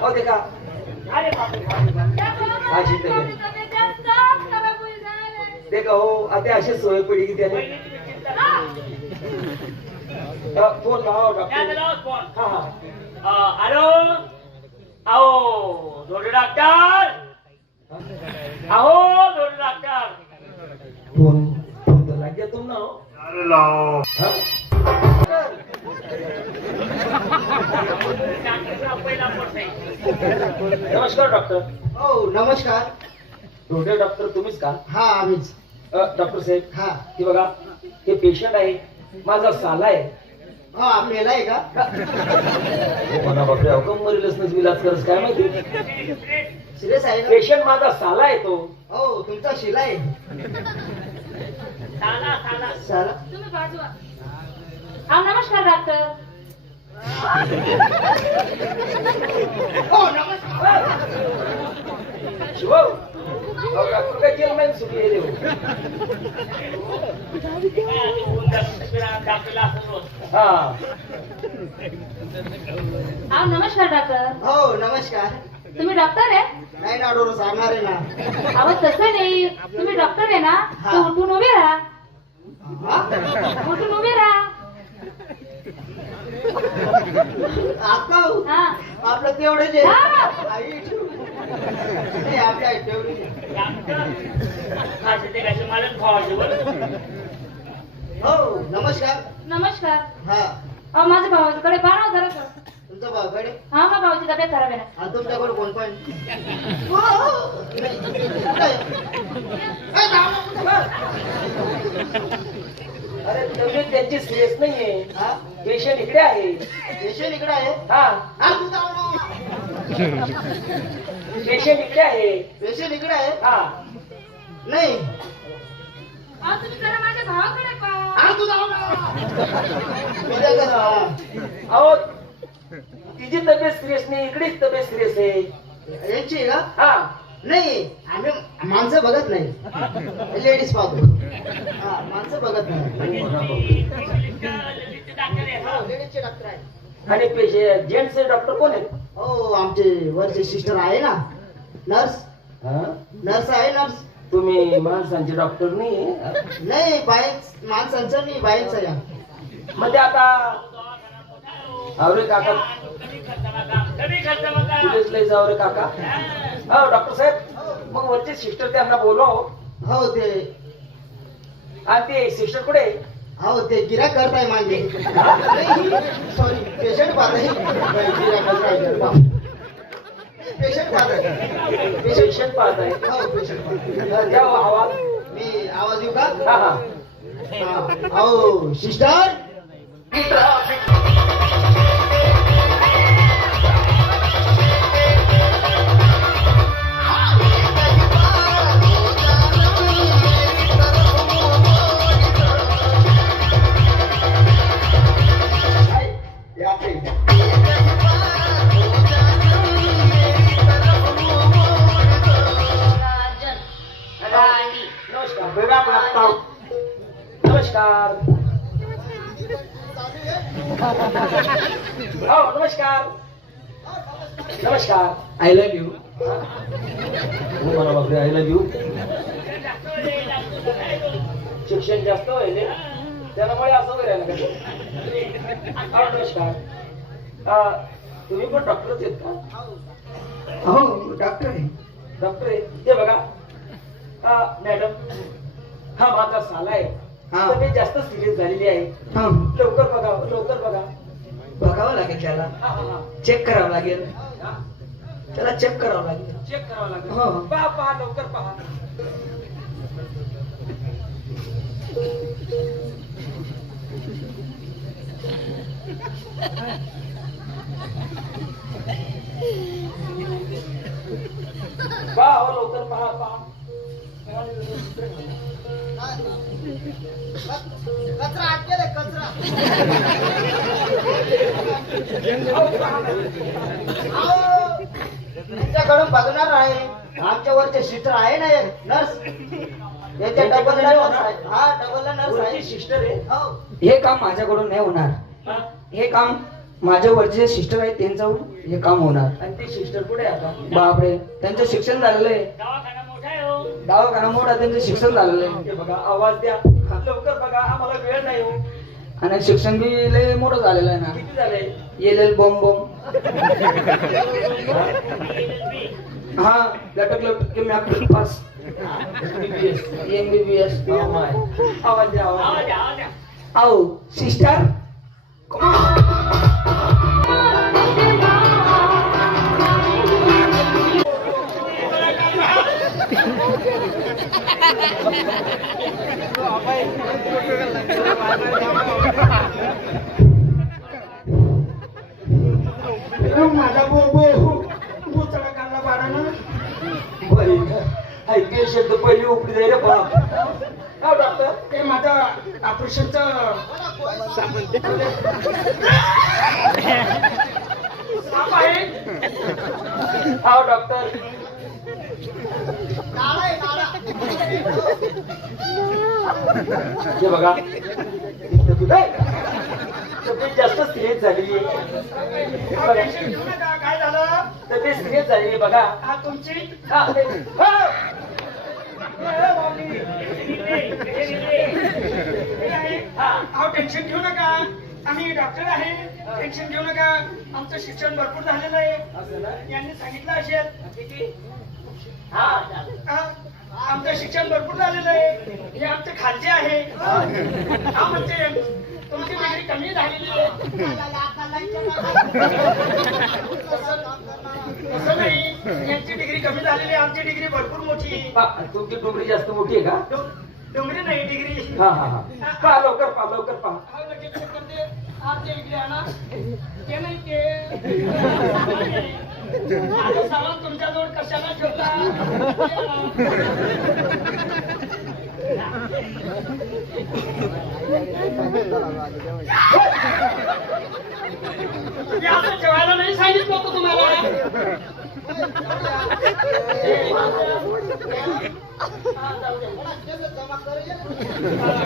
हो ते का अरे बापरे अशी तब्येत ते का हो आता अशी सोय पडली की त्याने फोन लावा डॉक्टर हा हा हॅलो आओ डॉक्टर अहो डॉक्टर फोन फोन तर लाग गया तुम ना हो अरे लाओ हाँ? नमस्कार डॉक्टर हो नमस्कार डोळे डॉक्टर तुम्हीच का हा आम्हीच डॉक्टर साहेब हा हे बघा हे पेशंट आहे माझा साला आहे हा मेलाय का मला बापरे अवकम मरेलच नाही विलास करस काय माहिती सिरियस आहे ना पेशंट माझा साला आहे तो हो तुमचा शिला आहे साला तुम्ही बाजू हा नमस्कार डॉक्टर हो नमस्कार शिव डॉक्टर काय जेल मध्ये सुटी आहे हा हा नमस्कार डॉक्टर हो नमस्कार तुम्ही डॉक्टर आहे नाही ना डोर सांगणार आहे ना अहो तसं नाही तुम्ही डॉक्टर आहे ना हा. तर उठून उभे राहा हा? उठून उभे राहा आता हो. हा आपलं तेवढं जे हा. आई ठेवू. नाही, आपल्या आई तेवढी हो नमस्कार नमस्कार हा अहो माझ्या भावाकडे पहा ना जरा तुमच्या भावाकडे हा माझ्या भावाची तब्येत खराब आहे ना आणि तुमच्याकडे कोण पण अरे तब्येत त्यांची सिरियस नाहीये पेशंट इकडे आहे पेशंट इकडे आहे हा हा, तू जाऊ ना. पेशंट इकडे आहे पेशंट इकडे आहे हा नाही अहो तुम्ही जरा माझ्या भावाकडे पहा हा, तू जाऊ ना. उद्या कसा? अहो तिची तब्येत सिरियस नाही इकडेच तब्येत सिरियस आहे यांची आहे का हा नाही आम्ही माणसं बघत नाही लेडीज पाहतो हा माणसं बघत नाही लेडीजचे डॉक्टर आहे आणि पेशंट जेंट्स डॉक्टर कोण आहेत हो आमचे वरचे सिस्टर आहे ना नर्स हा? नर्स आहे नर्स तुम्ही माणसांचे डॉक्टर नाही नाही बाई माणसांचं नाही बाईंचं या म्हणजे आता आवरे काका तुझेच लय जाऊ रे काका हो डॉक्टर साहेब मग वरचे सिस्टर त्यांना बोलवा हो ते आणि ते सिस्टर कुठे आहे? हो ते गिराक करताय मागे सॉरी पेशंट पाहताय पेशंट पाहताय पेशंट पाहत आहे हो पेशंट पाहताय द्या आवाज मी आवाज देऊ का हा हा हो सिस्टर नमस्कार नमस्कार हो नमस्कार नमस्कार आय लव्ह यू हो मला बापरे आय लव्ह यू शिक्षण जास्त व्हायले त्यामुळे असं वगैरे हो नमस्कार तुम्ही पण डॉक्टरच आहेत का हो डॉक्टर आहे डॉक्टर आहे ते बघा मॅडम हा माझा साला आहे हा. तब्येत जास्त सिरियस झालेली आहे हा लवकर बघा लवकर बघा बघावं लागेल त्याला हा हा हा चेक करावं लागेल हा. त्याला चेक करावं लागेल चेक करावं लागेल हो. पहा पहा लवकर पहा पहा हो लवकर पहा पहा कचरा आटकेल कचरा तुमच्याकडून बघणार आहे आमच्या वरचे सिस्टर आहे ना एक नर्स याच्या डबल नर्स आहे हा डबल नर्स आहे सिस्टर आहे हो हे काम माझ्याकडून नाही होणार हा? हे काम माझ्या वरचे सिस्टर आहेत त्यांचं हे काम होणार. आणि ती सिस्टर कुठे आहे आता? बापरे, त्यांचं शिक्षण झालेलं आहे. दवाखाना मोठा आहे हो. दवाखाना मोठा, त्यांचं शिक्षण झालेलं आहे. हे बघा, आवाज द्या लवकर बघा, आम्हाला वेळ नाही हो. आणि शिक्षण बी लय मोठं झालेलं आहे ना. किती झालंय? येलेल बॉम्ब बॉम्ब. हा, लटक के मी पास MBBS. आवाज द्या, आवाज आवाज द्या. द्या, आवाज द्या. आओ सिस्टर. माझा बोचडा काढला बाळानं. ऐके शब्द पहिली उपडी जाईल रे बाप. हो डॉक्टर, ते माझा ऑपरेशनचं साप आहे. हो डॉक्टर. हे बघा, तब्येत जास्त सिरियस झालेली आहे. काय झालं? तब्येत सिरियस झालेली आहे बघा. हा तुमची टेन्शन घेऊ नका, आम्ही डॉक्टर आहे. टेन्शन घेऊ नका, आमचं शिक्षण भरपूर झालेलं आहे. यांनी सांगितलं असेल. आमचं शिक्षण भरपूर झालेलं आहे. हे आमचे खालचे आहे. हा म्हणते तुमची डिग्री कमी झालेली आहे. तसं नाही, यांची डिग्री कमी झालेली आहे, आमची डिग्री भरपूर मोठी आहे. तुमची डोंगरी जास्त मोठी आहे का? डोंगरी नाही, डिग्री. हा हा हा, पहा लवकर, पहा लवकर, पहा. आमची डिग्री आहे ना, ते नाही ते. आता सामान तुमच्याजवळ कशाला ठेवता? असं ठेवायला नाही सांगितलं होतं तुम्हाला.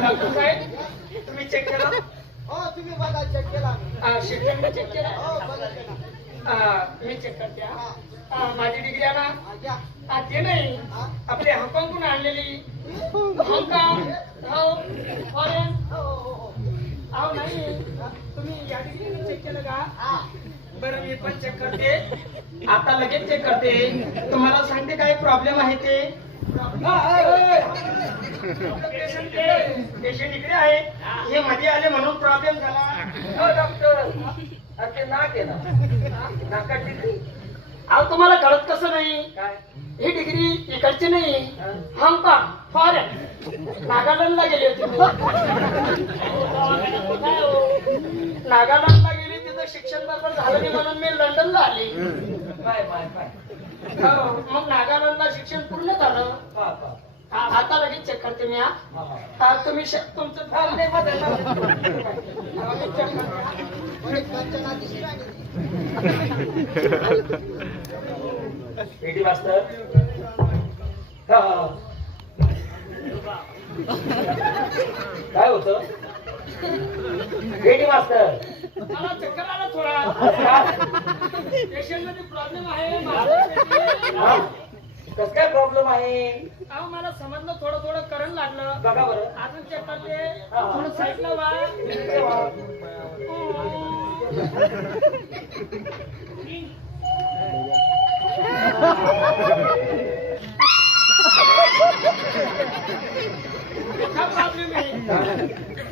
डॉक्टर साहेब, तुम्ही चेक केला? तुम्ही बघा, चेक केला. शिक्षण चेक केला? मी चेक करते. माझी डिग्री आहे ना, ते नाही, आपले हाँगकाँगहून आणलेली. हाँगकाँग, हो, फॉरेन. अहो नाही, तुम्ही या डिग्री चेक केलं का? बरं, मी पण चेक करते. आता लगेच चेक करते. तुम्हाला सांगते काय प्रॉब्लेम आहे ते. पेशंट इकडे आहे, हे मध्ये आले म्हणून प्रॉब्लेम झाला. डॉक्टर, ते नाक आहे ना, नाकात डिग्री. अहो तुम्हाला कळत कसं नाही? काय ही डिग्री इकडची नाही, हाँगकाँग, फॉरेन, नागालँडला गेली होती. नागालँडला गेली, तिथं शिक्षण बरोबर झालं नाही म्हणून मी लंडनला आली. Bye bye bye. मग नागालँडला शिक्षण पूर्ण झालं. आता लगेच चेक करते मी. तुम्ही तुमचं पेटी मास्तर. काय होत पेटी मास्तर? मला चक्कर आला थोडा. पेशंट मध्ये प्रॉब्लेम आहे. कस काय प्रॉब्लेम आहे? अहो मला समजलं, थोडं थोडं करंट लागलं. बघा बरं, अजून चेक करते. थोडं साईडला वा.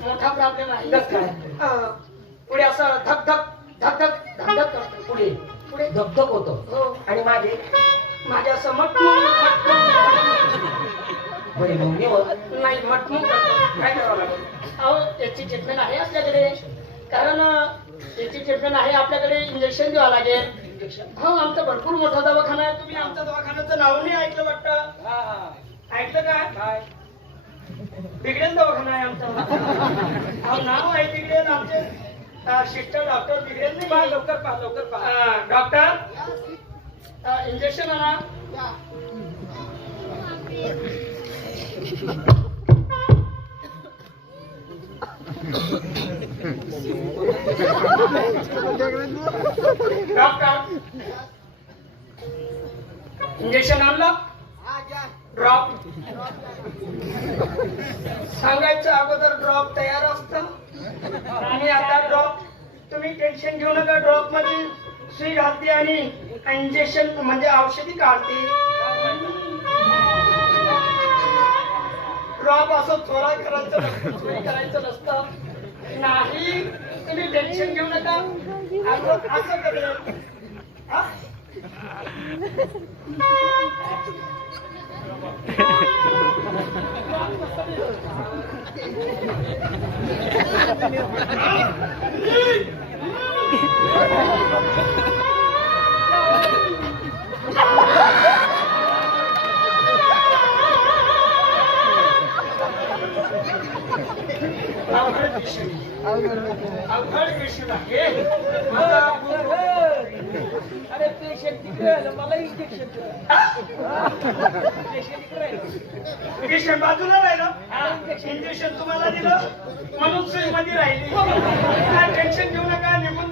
मोठा प्रॉब्लेम आहे. पुढे असं धक धक धक धक धक धक करतं. पुढे पुढे धकधक होतं. आणि माझ्या असं मटमून नाही, मटमून काय करावं लागेल? अहो याची ट्रीटमेंट आहे आपल्याकडे. कारण याची ट्रीटमेंट आहे आपल्याकडे. इंजेक्शन द्यावं लागेल. हो, आमचा भरपूर मोठा दवाखाना आहे. तुम्ही आमच्या दवाखान्याचं नाव नाही ऐकलं वाटतं? ऐकलं का? बिगडेल दवाखाना आहे आमचा. नाव आहे बिगडेल. आमचे सिस्टर डॉक्टर बिगडेल नाही. लवकर पहा, लवकर पहा. डॉक्टर, इंजेक्शन आणा. डॉक्टर इंजेक्शन आणलं ड्रॉप सांगायचं अगोदर ड्रॉप तयार असतं आणि आता ड्रॉप तुम्ही टेन्शन घेऊ नका ड्रॉप मध्ये सुई घालते आणि इंजेक्शन म्हणजे औषधी काढते ड्रॉप असं चोरा करायचं नसतं नाही तुम्ही टेन्शन घेऊ नका असं करेल हा? अवघड पेशंट आहे अरे पेशंट तिकडे आलं मला इंजेक्शन पेशंट बाजूला राहिलं इंजेक्शन तुम्हाला दिलं म्हणून सुई मध्ये राहिली टेन्शन घेऊ नका निघून